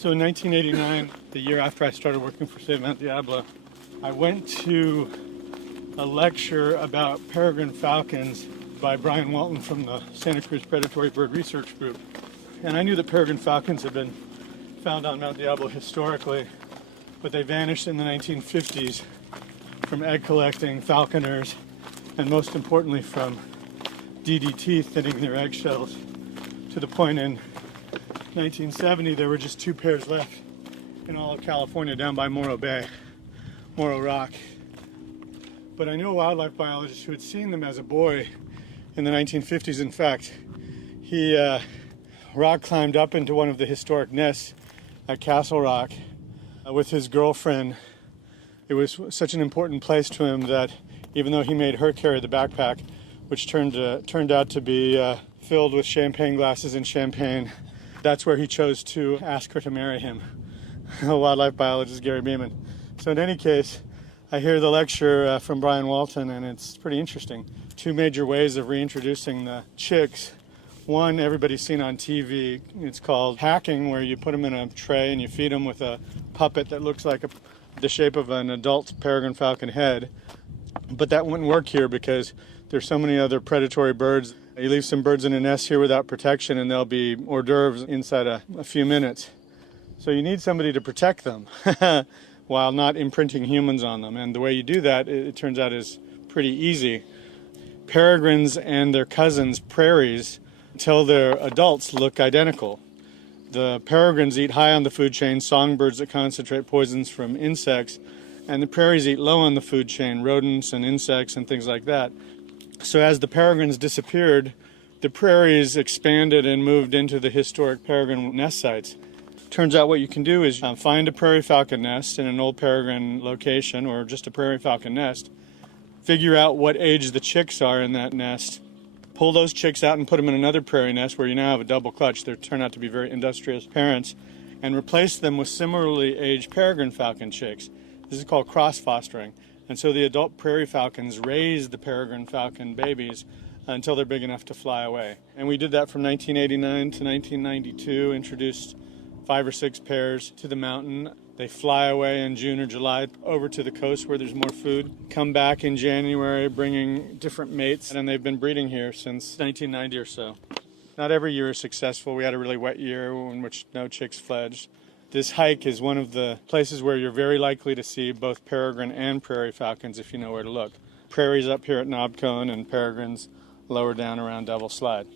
So in 1989, the year after I started working for Save Mount Diablo, I went to a lecture about peregrine falcons by Brian Walton from the Santa Cruz Predatory Bird Research Group. And I knew that peregrine falcons had been found on Mount Diablo historically, but they vanished in the 1950s from egg collecting falconers, and most importantly from DDT thinning their eggshells, to the point in 1970 there were just 2 pairs left in all of California down by Morro Bay, Morro Rock. But I knew a wildlife biologist who had seen them as a boy in the 1950s. In fact, he rock climbed up into one of the historic nests at Castle Rock with his girlfriend. It was such an important place to him that even though he made her carry the backpack, which turned out to be filled with champagne glasses and champagne, that's where he chose to ask her to marry him, wildlife biologist Gary Beeman. So in any case, I hear the lecture from Brian Walton, and it's pretty interesting. 2 major ways of reintroducing the chicks. One, everybody's seen on TV. It's called hacking, where you put them in a tray and you feed them with a puppet that looks like the shape of an adult peregrine falcon head. But that wouldn't work here because there's so many other predatory birds. You leave some birds in a nest here without protection and they'll be hors d'oeuvres inside a few minutes. So you need somebody to protect them while not imprinting humans on them. And the way you do that, it turns out, is pretty easy. Peregrines and their cousins, prairies, until they're adults, look identical. The peregrines eat high on the food chain, songbirds that concentrate poisons from insects, and the prairies eat low on the food chain, rodents and insects and things like that. So as the peregrines disappeared, the prairies expanded and moved into the historic peregrine nest sites. Turns out what you can do is find a prairie falcon nest in an old peregrine location, or just a prairie falcon nest, figure out what age the chicks are in that nest, pull those chicks out and put them in another prairie nest where you now have a double clutch. They turn out to be very industrious parents, and replace them with similarly aged peregrine falcon chicks. This is called cross-fostering. And so the adult prairie falcons raise the peregrine falcon babies until they're big enough to fly away. And we did that from 1989 to 1992, introduced 5 or 6 pairs to the mountain. They fly away in June or July over to the coast where there's more food, come back in January bringing different mates, and they've been breeding here since 1990 or so. Not every year is successful. We had a really wet year in which no chicks fledged. This hike is one of the places where you're very likely to see both peregrine and prairie falcons if you know where to look. Prairies up here at Knob Cone and peregrines lower down around Devil Slide.